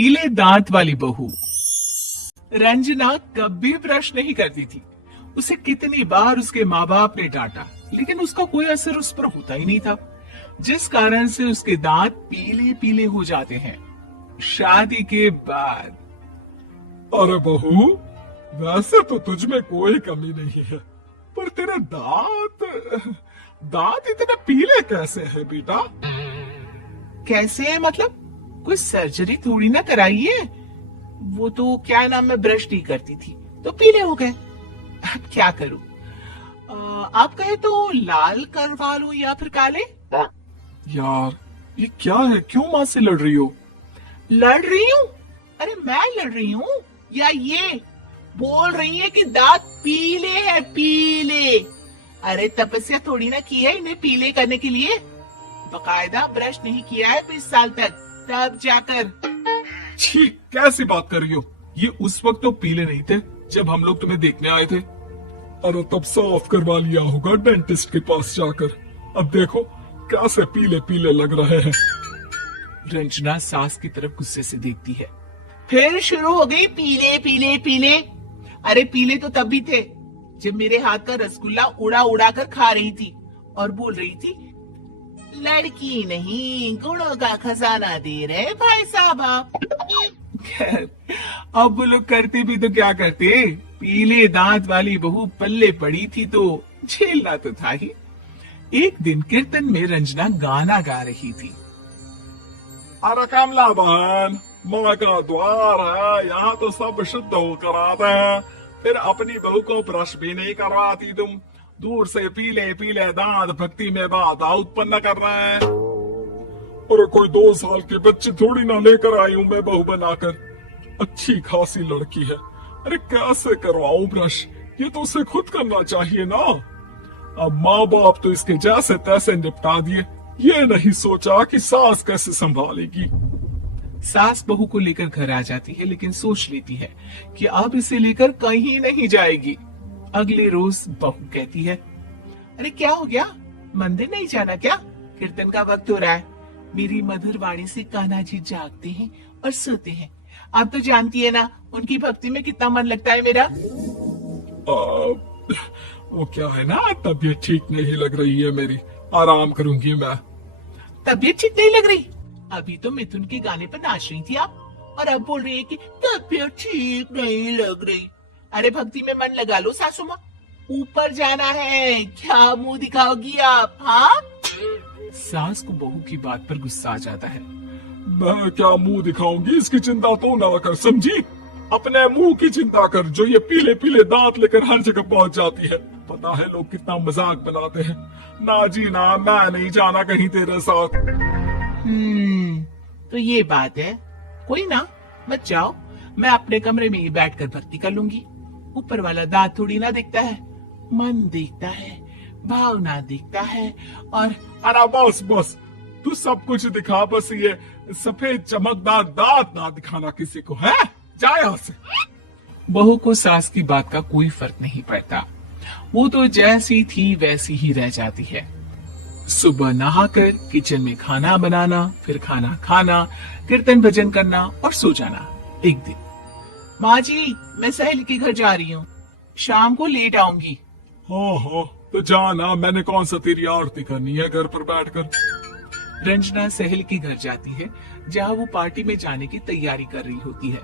पीले दांत वाली बहू। रंजना कभी ब्रश नहीं करती थी। उसे कितनी बार उसके माँ बाप ने डांटा, लेकिन उसका कोई असर उस पर होता ही नहीं था, जिस कारण से उसके दांत पीले पीले हो जाते हैं। शादी के बाद। अरे बहू, वैसे तो तुझ में कोई कमी नहीं है, पर तेरे दांत इतने पीले कैसे हैं बेटा? कैसे है मतलब? कोई सर्जरी थोड़ी ना कराई है। वो तो क्या नाम, मैं ब्रश नहीं करती थी तो पीले हो गए। अब क्या करूं? आप कहे तो लाल करवा लूं या फिर काले? यार ये क्या है, क्यों माँ से लड़ रही हो? लड़ रही हूँ? अरे मैं लड़ रही हूँ या ये बोल रही है कि दांत पीले हैं, पीले? अरे तपस्या थोड़ी ना की है इन्हें पीले करने के लिए। बकायदा ब्रश नहीं किया है 20 साल तक, तब जाकर। छी, कैसी बात कर रही हो? ये उस वक्त तो पीले नहीं थे जब हम लोग तुम्हें देखने आए थे। अरे तब साफ करवा लिया होगा डेंटिस्ट के पास जाकर। अब देखो कैसे पीले पीले लग रहे हैं। रंजना सास की तरफ गुस्से से देखती है। फिर शुरू हो गई पीले पीले पीले। अरे पीले तो तब भी थे जब मेरे हाथ का रसगुल्ला उड़ा उड़ा कर खा रही थी और बोल रही थी, लड़की नहीं गुणों का खजाना दे रहे भाई साहब आप। अब वो लोग करते भी तो क्या करते, पीले दांत वाली बहू पल्ले पड़ी थी तो झेलना तो था ही। एक दिन कीर्तन में रंजना गाना गा रही थी। अरे कमला बहन, माँ का द्वार है, यहाँ तो सब शुद्ध होकर आते हैं, फिर अपनी बहू को ब्रश भी नहीं करवाती तुम। दूर से पीले पीले दांत भक्ति में बाधा उत्पन्न कर रहे हैं। और कोई 2 साल के बच्चे थोड़ी ना लेकर आई हूँ मैं बहू बनाकर। अच्छी खासी लड़की है, अरे कैसे करवाऊं ब्रश? ये तो उसे खुद करना चाहिए ना। अब माँ बाप तो इसके जैसे तैसे निपटा दिए, ये नहीं सोचा कि सास कैसे संभालेगी। सास बहू को लेकर घर आ जाती है, लेकिन सोच लेती है कि अब इसे लेकर कहीं नहीं जाएगी। अगले रोज बहू कहती है, अरे क्या हो गया, मंदिर नहीं जाना क्या? कीर्तन का वक्त हो रहा है। मेरी मधुर वाणी से कान्हा जी जागते हैं और सोते हैं। आप तो जानती है ना उनकी भक्ति में कितना मन लगता है मेरा। वो क्या है ना, तबीयत ठीक नहीं लग रही है मेरी, आराम करूंगी मैं। तबीयत ठीक नहीं लग रही? अभी तो मिथुन के गाने पर नाच रही थी आप, और अब बोल रही है कि तबीयत ठीक नहीं लग रही। अरे भक्ति में मन लगा लो सासू माँ, ऊपर जाना है, क्या मुंह दिखाओगी आप? हाँ। सास को बहू की बात पर गुस्सा आ जाता है। मैं क्या मुंह दिखाऊंगी, इसकी चिंता तो ना कर, समझी? अपने मुंह की चिंता कर, जो ये पीले पीले दांत लेकर हर जगह पहुंच जाती है। पता है लोग कितना मजाक बनाते हैं। ना जी ना, मैं नहीं जाना कहीं तेरे साथ। तो ये बात है। कोई ना, मत जाओ, मैं अपने कमरे में ही बैठकर भक्ति कर लूंगी। ऊपर वाला दांत थोड़ी ना दिखता है, मन दिखता है, भावना दिखता है। और अरे बस बस, तू सब कुछ दिखा, बस ये सफेद चमकदार दांत ना दिखाना किसी को, है? जा यहाँ से। बहू को सास की बात का कोई फर्क नहीं पड़ता। वो तो जैसी थी वैसी ही रह जाती है। सुबह नहाकर किचन में खाना बनाना, फिर खाना खाना, कीर्तन भजन करना और सो जाना। एक दिन, माँ जी मैं सहेली के घर जा रही हूँ, शाम को लेट आऊंगी। हाँ, तो जाना, मैंने कौन सा तेरी आरती करनी है घर पर बैठकर। रंजना सहेली के घर जाती है, जहाँ वो पार्टी में जाने की तैयारी कर रही होती है।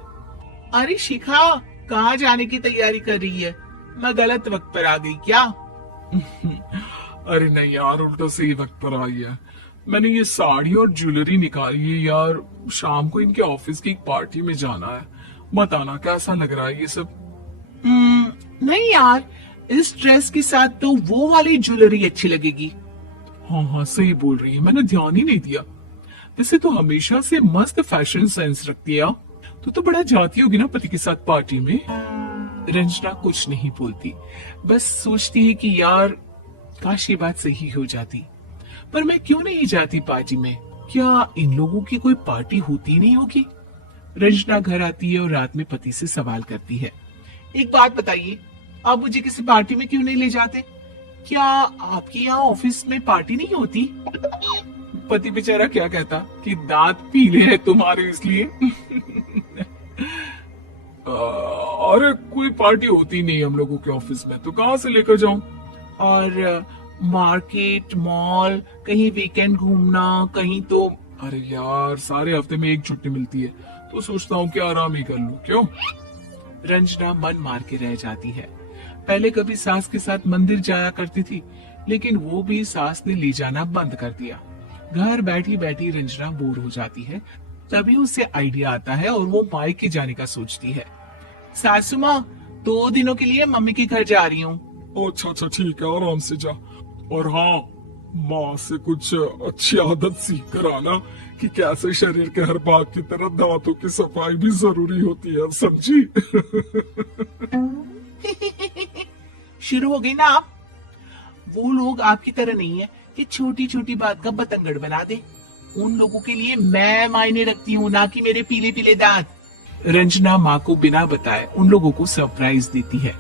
अरे शिखा, कहाँ जाने की तैयारी कर रही है? मैं गलत वक्त पर आ गई क्या? अरे नहीं यार, उल्टा सही वक्त पर आई है। मैंने ये साड़ी और ज्वेलरी निकाली है यार, शाम को इनके ऑफिस की एक पार्टी में जाना है। बताना कैसा लग रहा है ये सब? नहीं यार, इस ड्रेस के साथ तो वो वाली ज्वेलरी अच्छी लगेगी। हाँ सही बोल रही है, मैंने ध्यान ही नहीं दिया। वैसे तो हमेशा से मस्त फैशन सेंस रखती है। तो बड़ा जाती होगी ना पति के साथ पार्टी में। रंजना कुछ नहीं बोलती, बस सोचती है कि यार काश ये बात सही हो जाती। पर मैं क्यों नहीं जाती पार्टी में? क्या इन लोगों की कोई पार्टी होती नहीं होगी? रंजना घर आती है और रात में पति से सवाल करती है, एक बात बताइए, आप मुझे किसी पार्टी में क्यों नहीं ले जाते? क्या आपके यहाँ ऑफिस में पार्टी नहीं होती? पति बेचारा क्या कहता कि दांत पीले हैं तुम्हारे इसलिए। अरे कोई पार्टी होती नहीं हम लोगों के ऑफिस में, तो कहाँ से लेकर जाऊं? और मार्केट, मॉल, कहीं वीकेंड घूमना, कहीं तो। अरे यार सारे हफ्ते में एक छुट्टी मिलती है, तो सोचता हूँ कि आराम ही कर लूं। क्यों? रंजना मन मार के रह जाती है। पहले कभी सास के साथ मंदिर जाया करती थी, लेकिन वो भी सास ने ले जाना बंद कर दिया। घर बैठी बैठी रंजना बोर हो जाती है। तभी उसे आइडिया आता है और वो मायके जाने का सोचती है। सासू माँ, 2 दिनों के लिए मम्मी के घर जा रही हूँ। अच्छा अच्छा ठीक है, आराम से जा। और हाँ, माँ से कुछ अच्छी आदत सीख कर आना कि कैसे शरीर के हर भाग की तरह दांतों की सफाई भी जरूरी होती है, समझी? शुरू हो गई ना आप। वो लोग आपकी तरह नहीं है कि छोटी छोटी बात का बतंगड़ बना दे। उन लोगों के लिए मैं मायने रखती हूँ, ना कि मेरे पीले पीले दांत। रंजना माँ को बिना बताए उन लोगों को सरप्राइज देती है,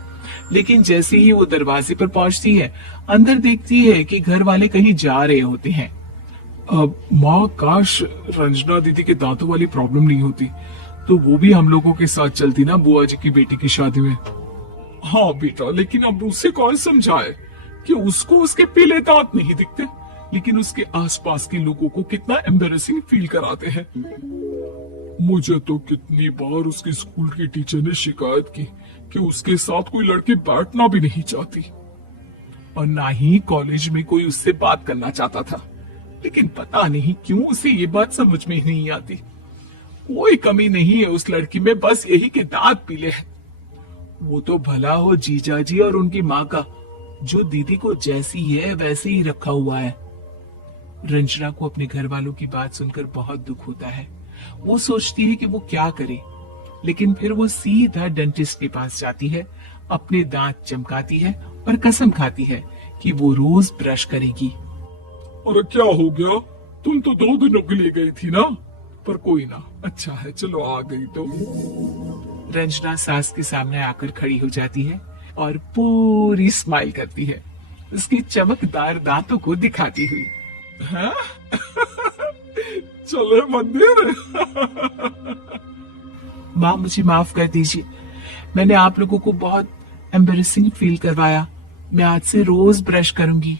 लेकिन जैसे ही वो दरवाजे पर पहुंचती है, अंदर देखती है कि घर वाले कहीं जा रहे होते हैं। अब माँ, काश रंजना दीदी के दांतों वाली प्रॉब्लम नहीं होती, तो वो भी हम लोगों के साथ चलती ना बुआ जी की बेटी की शादी में। हाँ बेटा, लेकिन अब उसे कौन समझाए कि उसको उसके पीले दांत नहीं दिखते, लेकिन उसके आसपास के लोगों को कितना एम्बेरसिंग फील कराते हैं। मुझे तो कितनी बार उसके स्कूल की टीचर ने शिकायत की कि उसके साथ कोई लड़की बैठना भी नहीं चाहती, और ना ही कॉलेज में कोई उससे बात करना चाहता था। लेकिन पता नहीं क्यों उसे ये बात समझ में नहीं आती। कोई कमी नहीं है उस लड़की में, बस यही कि दांत पीले हैं। वो तो भला हो जीजा जी और उनकी माँ का, जो दीदी को जैसी है वैसे ही रखा हुआ है। रंजना को अपने घर वालों की बात सुनकर बहुत दुख होता है। वो सोचती है कि वो क्या करे, लेकिन फिर वो सीधा डेंटिस्ट के पास जाती है, अपने दांत चमकाती है और कसम खाती है कि वो रोज ब्रश करेगी। और क्या हो गया? तुम तो 2 दिनों के लिए गई थी ना, पर कोई ना, अच्छा है, चलो आ गई तो। रंजना सास के सामने आकर खड़ी हो जाती है और पूरी स्माइल करती है, उसकी चमकदार दांतों को दिखाती हुई। हाँ? चले मंदिर। माँ, मुझे माफ कर दीजिए, मैंने आप लोगों को बहुत एम्बेरसिंग फील करवाया। मैं आज से रोज ब्रश करूंगी।